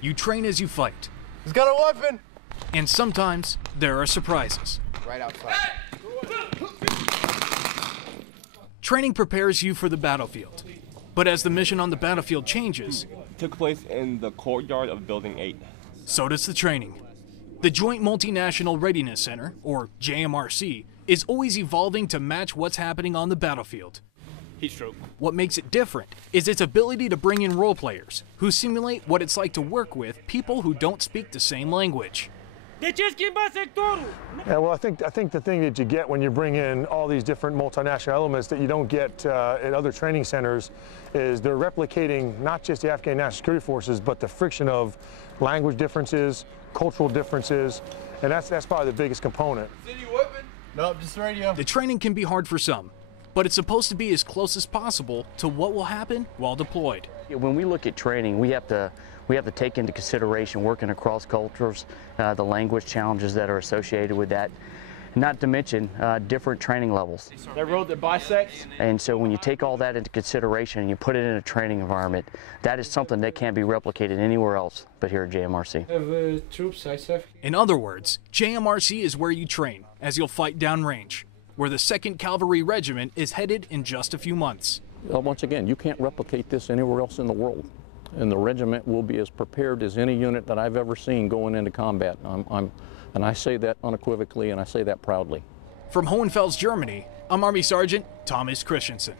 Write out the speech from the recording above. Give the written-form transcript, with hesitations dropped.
You train as you fight. He's got a weapon! And sometimes there are surprises. Right outside. Training prepares you for the battlefield. But as the mission on the battlefield changes, Took place in the courtyard of Building 8. so does the training. The Joint Multinational Readiness Center, or JMRC, is always evolving to match what's happening on the battlefield. Heat stroke. What makes it different is its ability to bring in role players who simulate what it's like to work with people who don't speak the same language. Yeah, well, I think the thing that you get when you bring in all these different multinational elements that you don't get at other training centers is they're replicating not just the Afghan National Security Forces, but the friction of language differences, cultural differences, and that's probably the biggest component. Nope, just radio. The training can be hard for some, but it's supposed to be as close as possible to what will happen while deployed. When we look at training, we have to take into consideration working across cultures, the language challenges that are associated with that, not to mention different training levels. That road that bisects? And so when you take all that into consideration and you put it in a training environment, that is something that can't be replicated anywhere else but here at JMRC. Have troops ISAF. In other words, JMRC is where you train, as you'll fight downrange, where the 2nd Cavalry Regiment is headed in just a few months. Once again, you can't replicate this anywhere else in the world. And the regiment will be as prepared as any unit that I've ever seen going into combat. And I say that unequivocally, and I say that proudly. From Hohenfels, Germany, I'm Army Sergeant Thomas Christensen.